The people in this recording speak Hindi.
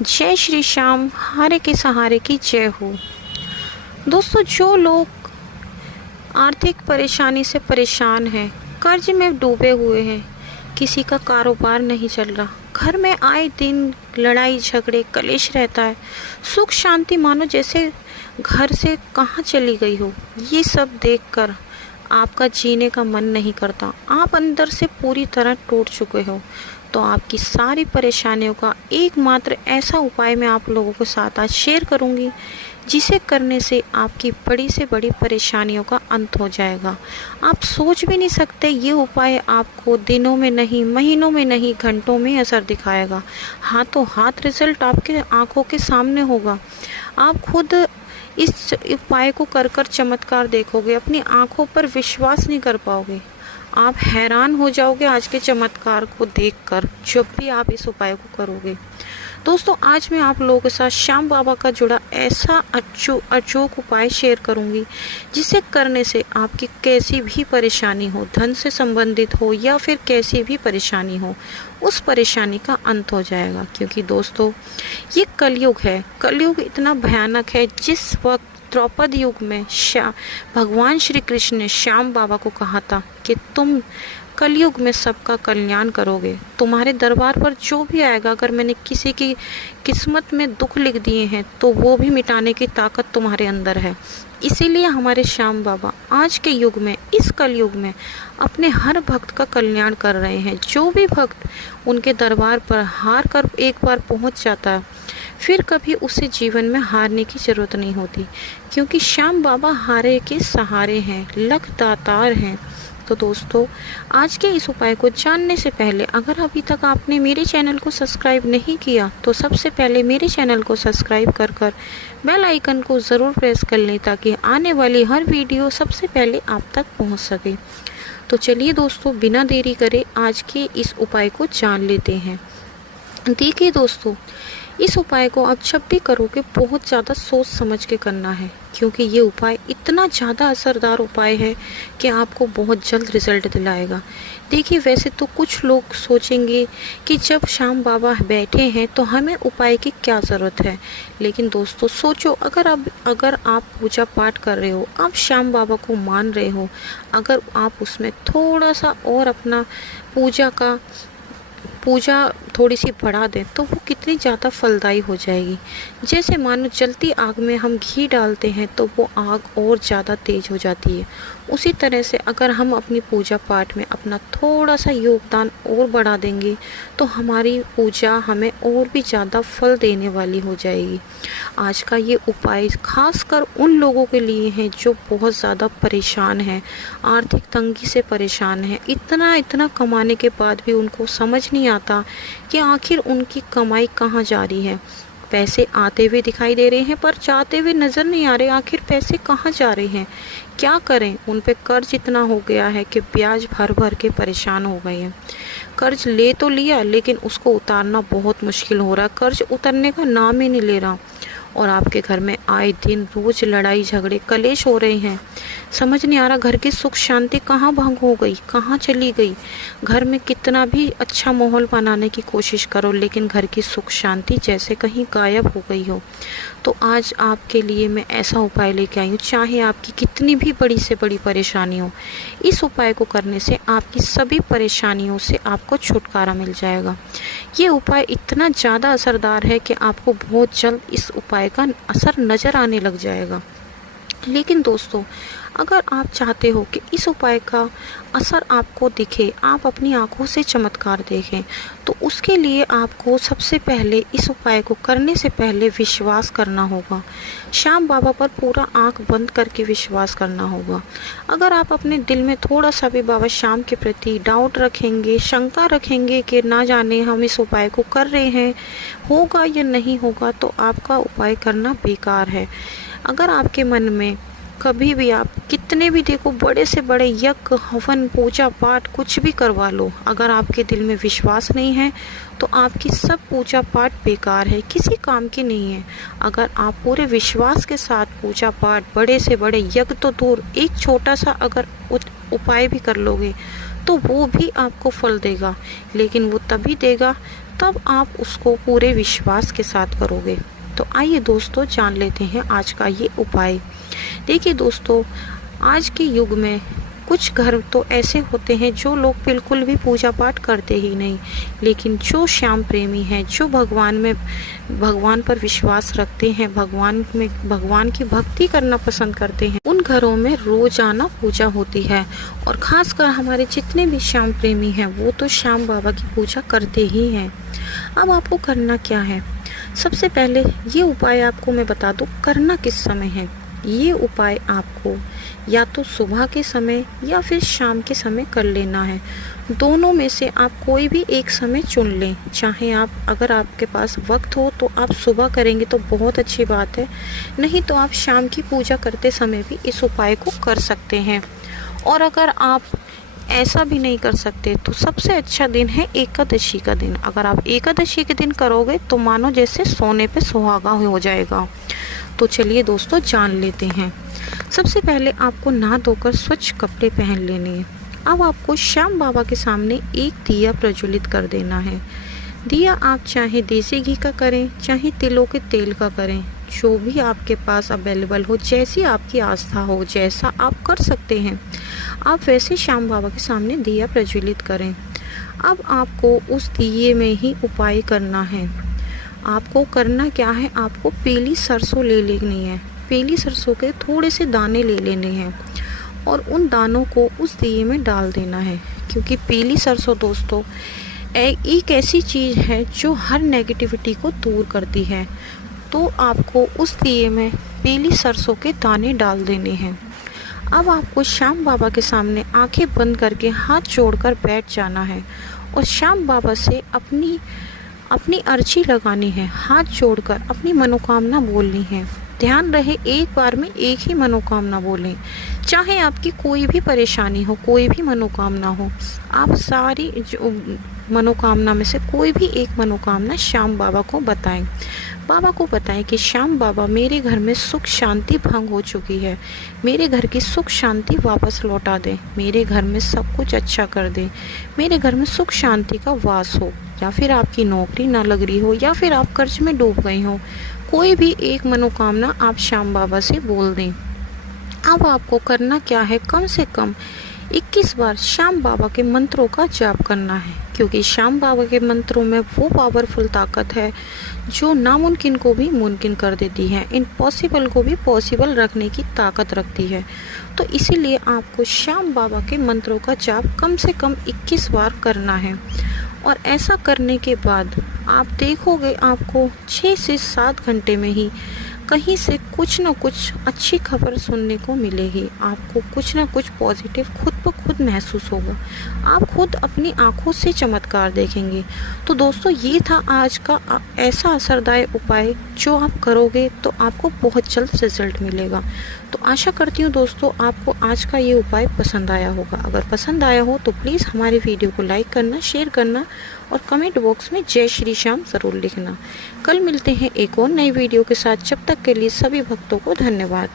जय श्री श्याम, हारे के सहारे की जय हो। दोस्तों, जो लोग आर्थिक परेशानी से परेशान हैं, कर्ज में डूबे हुए हैं, किसी का कारोबार नहीं चल रहा, घर में आए दिन लड़ाई झगड़े कलेश रहता है, सुख शांति मानो जैसे घर से कहाँ चली गई हो, ये सब देखकर आपका जीने का मन नहीं करता, आप अंदर से पूरी तरह टूट चुके हो, तो आपकी सारी परेशानियों का एकमात्र ऐसा उपाय मैं आप लोगों के साथ आज शेयर करूंगी, जिसे करने से आपकी बड़ी से बड़ी परेशानियों का अंत हो जाएगा। आप सोच भी नहीं सकते, ये उपाय आपको दिनों में नहीं, महीनों में नहीं, घंटों में असर दिखाएगा। हाथों हाथ रिजल्ट आपके आंखों के सामने होगा। आप खुद इस उपाय को कर कर चमत्कार देखोगे, अपनी आंखों पर विश्वास नहीं कर पाओगे। आप हैरान हो जाओगे आज के चमत्कार को देखकर, जब भी आप इस उपाय को करोगे। दोस्तों, आज मैं आप लोगों के साथ श्याम बाबा का जुड़ा ऐसा अचूक उपाय शेयर करूंगी, जिसे करने से आपकी कैसी भी परेशानी हो, धन से संबंधित हो या फिर कैसी भी परेशानी हो, उस परेशानी का अंत हो जाएगा। क्योंकि दोस्तों, ये कलयुग है। कलयुग इतना भयानक है, जिस वक्त द्रौपद युग में भगवान श्री कृष्ण ने श्याम बाबा को कहा था कि तुम कलयुग में सबका कल्याण करोगे, तुम्हारे दरबार पर जो भी आएगा, अगर मैंने किसी की किस्मत में दुख लिख दिए हैं तो वो भी मिटाने की ताकत तुम्हारे अंदर है। इसीलिए हमारे श्याम बाबा आज के युग में, इस कलयुग में अपने हर भक्त का कल्याण कर रहे हैं। जो भी भक्त उनके दरबार पर हार कर एक बार पहुंच जाता है, फिर कभी उसे जीवन में हारने की ज़रूरत नहीं होती, क्योंकि श्याम बाबा हारे के सहारे हैं, लख दातार हैं। तो दोस्तों, आज के इस उपाय को जानने से पहले, अगर अभी तक आपने मेरे चैनल को सब्सक्राइब नहीं किया तो सबसे पहले मेरे चैनल को सब्सक्राइब कर बेल आइकन को ज़रूर प्रेस कर लें, ताकि आने वाली हर वीडियो सबसे पहले आप तक पहुंच सके। तो चलिए दोस्तों, बिना देरी करे आज के इस उपाय को जान लेते हैं। देखिए दोस्तों, इस उपाय को आप जब भी करोगे बहुत ज़्यादा सोच समझ के करना है, क्योंकि ये उपाय इतना ज़्यादा असरदार उपाय है कि आपको बहुत जल्द रिजल्ट दिलाएगा। देखिए, वैसे तो कुछ लोग सोचेंगे कि जब श्याम बाबा बैठे हैं तो हमें उपाय की क्या ज़रूरत है। लेकिन दोस्तों सोचो, अगर आप पूजा पाठ कर रहे हो, आप श्याम बाबा को मान रहे हो, अगर आप उसमें थोड़ा सा और अपना पूजा थोड़ी सी बढ़ा दें तो वो कितनी ज़्यादा फलदायी हो जाएगी। जैसे मानो जलती आग में हम घी डालते हैं तो वो आग और ज़्यादा तेज हो जाती है। उसी तरह से अगर हम अपनी पूजा पाठ में अपना थोड़ा सा योगदान और बढ़ा देंगे तो हमारी पूजा हमें और भी ज़्यादा फल देने वाली हो जाएगी। आज का ये उपाय खासकर उन लोगों के लिए है जो बहुत ज़्यादा परेशान हैं, आर्थिक तंगी से परेशान हैं। इतना कमाने के बाद भी उनको समझ नहीं आता कि आखिर उनकी कमाई कहाँ जा रही है। पैसे आते हुए दिखाई दे रहे हैं पर जाते हुए नज़र नहीं आ रहे, आखिर पैसे कहाँ जा रहे हैं, क्या करें। उन पे कर्ज इतना हो गया है कि ब्याज भर भर के परेशान हो गए हैं। कर्ज ले तो लिया, लेकिन उसको उतारना बहुत मुश्किल हो रहा है। कर्ज उतरने का नाम ही नहीं ले रहा, और आपके घर में आए दिन रोज़ लड़ाई झगड़े कलेश हो रहे हैं। समझ नहीं आ रहा घर की सुख शांति कहाँ भंग हो गई, कहाँ चली गई। घर में कितना भी अच्छा माहौल बनाने की कोशिश करो, लेकिन घर की सुख शांति जैसे कहीं गायब हो गई हो। तो आज आपके लिए मैं ऐसा उपाय लेके आई हूँ, चाहे आपकी कितनी भी बड़ी से बड़ी परेशानी हो, इस उपाय को करने से आपकी सभी परेशानियों से आपको छुटकारा मिल जाएगा। ये उपाय इतना ज़्यादा असरदार है कि आपको बहुत जल्द इस उपाय का असर नज़र आने लग जाएगा। लेकिन दोस्तों, अगर आप चाहते हो कि इस उपाय का असर आपको दिखे, आप अपनी आंखों से चमत्कार देखें, तो उसके लिए आपको सबसे पहले इस उपाय को करने से पहले विश्वास करना होगा। श्याम बाबा पर पूरा आंख बंद करके विश्वास करना होगा। अगर आप अपने दिल में थोड़ा सा भी बाबा श्याम के प्रति डाउट रखेंगे, शंका रखेंगे कि ना जाने हम इस उपाय को कर रहे हैं, होगा या नहीं होगा, तो आपका उपाय करना बेकार है। अगर आपके मन में कभी भी आप कितने भी देखो बड़े से बड़े यज्ञ हवन पूजा पाठ कुछ भी करवा लो, अगर आपके दिल में विश्वास नहीं है तो आपकी सब पूजा पाठ बेकार है, किसी काम की नहीं है। अगर आप पूरे विश्वास के साथ पूजा पाठ, बड़े से बड़े यज्ञ तो दूर, एक छोटा सा अगर उपाय भी कर लोगे तो वो भी आपको फल देगा। लेकिन वो तभी देगा तब आप उसको पूरे विश्वास के साथ करोगे। तो आइए दोस्तों जान लेते हैं आज का ये उपाय। देखिए दोस्तों, आज के युग में कुछ घर तो ऐसे होते हैं जो लोग बिल्कुल भी पूजा पाठ करते ही नहीं, लेकिन जो श्याम प्रेमी हैं, जो भगवान पर विश्वास रखते हैं, भगवान की भक्ति करना पसंद करते हैं, उन घरों में रोजाना पूजा होती है। और खासकर हमारे जितने भी श्याम प्रेमी हैं वो तो श्याम बाबा की पूजा करते ही हैं। अब आपको करना क्या है? सबसे पहले ये उपाय आपको मैं बता दूं करना किस समय है। ये उपाय आपको या तो सुबह के समय या फिर शाम के समय कर लेना है। दोनों में से आप कोई भी एक समय चुन लें। चाहे आप, अगर आपके पास वक्त हो तो आप सुबह करेंगे तो बहुत अच्छी बात है, नहीं तो आप शाम की पूजा करते समय भी इस उपाय को कर सकते हैं। और अगर आप ऐसा भी नहीं कर सकते तो सबसे अच्छा दिन है एकादशी का दिन। अगर आप एकादशी के दिन करोगे तो मानो जैसे सोने पे सुहागा हो जाएगा। तो चलिए दोस्तों जान लेते हैं। सबसे पहले आपको नहा धोकर स्वच्छ कपड़े पहन लेने हैं। अब आपको श्याम बाबा के सामने एक दिया प्रज्वलित कर देना है। दिया आप चाहे देसी घी का करें, चाहे तिलों के तेल का करें, जो भी आपके पास अवेलेबल हो, जैसी आपकी आस्था हो, जैसा आप कर सकते हैं, आप वैसे श्याम बाबा के सामने दिया प्रज्वलित करें। अब आपको उस दिए में ही उपाय करना है। आपको करना क्या है, आपको पीली सरसों ले लेनी है। पीली सरसों के थोड़े से दाने ले लेने हैं और उन दानों को उस दिए में डाल देना है। क्योंकि पीली सरसों दोस्तों एक ऐसी चीज़ है जो हर नेगेटिविटी को दूर करती है। तो आपको उस दिए में पीली सरसों के दाने डाल देने हैं। अब आपको श्याम बाबा के सामने आंखें बंद करके हाथ जोड़कर बैठ जाना है और श्याम बाबा से अपनी अर्जी लगानी है। हाथ जोड़कर अपनी मनोकामना बोलनी है। ध्यान रहे एक बार में एक ही मनोकामना बोलें। चाहे आपकी कोई भी परेशानी हो, कोई भी मनोकामना हो, आप सारी जो मनोकामना में से कोई भी एक मनोकामना श्याम बाबा को बताएं। बाबा को बताएं कि श्याम बाबा, मेरे घर में सुख शांति भंग हो चुकी है, मेरे घर की सुख शांति वापस लौटा दें, मेरे घर में सब कुछ अच्छा कर दें, मेरे घर में सुख शांति का वास हो। या फिर आपकी नौकरी ना लग रही हो, या फिर आप कर्ज में डूब गई हो, कोई भी एक मनोकामना आप श्याम बाबा से बोल दें। अब आपको करना क्या है, कम से कम 21 बार श्याम बाबा के मंत्रों का जाप करना है। क्योंकि श्याम बाबा के मंत्रों में वो पावरफुल ताकत है जो नामुमकिन को भी मुमकिन कर देती है, इम्पॉसिबल को भी पॉसिबल रखने की ताकत रखती है। तो इसीलिए आपको श्याम बाबा के मंत्रों का जाप कम से कम 21 बार करना है। और ऐसा करने के बाद आप देखोगे आपको 6 से 7 घंटे में ही कहीं से कुछ न कुछ अच्छी खबर सुनने को मिलेगी। आपको कुछ न कुछ पॉजिटिव खुद ब खुद महसूस होगा। आप खुद अपनी आंखों से चमत्कार देखेंगे। तो दोस्तों ये था आज का ऐसा असरदायक उपाय जो आप करोगे तो आपको बहुत जल्द रिजल्ट मिलेगा। तो आशा करती हूँ दोस्तों आपको आज का ये उपाय पसंद आया होगा। अगर पसंद आया हो तो प्लीज़ हमारे वीडियो को लाइक करना, शेयर करना और कमेंट बॉक्स में जय श्री श्याम ज़रूर लिखना। कल मिलते हैं एक और नई वीडियो के साथ। जब तक के लिए सभी भक्तों को धन्यवाद।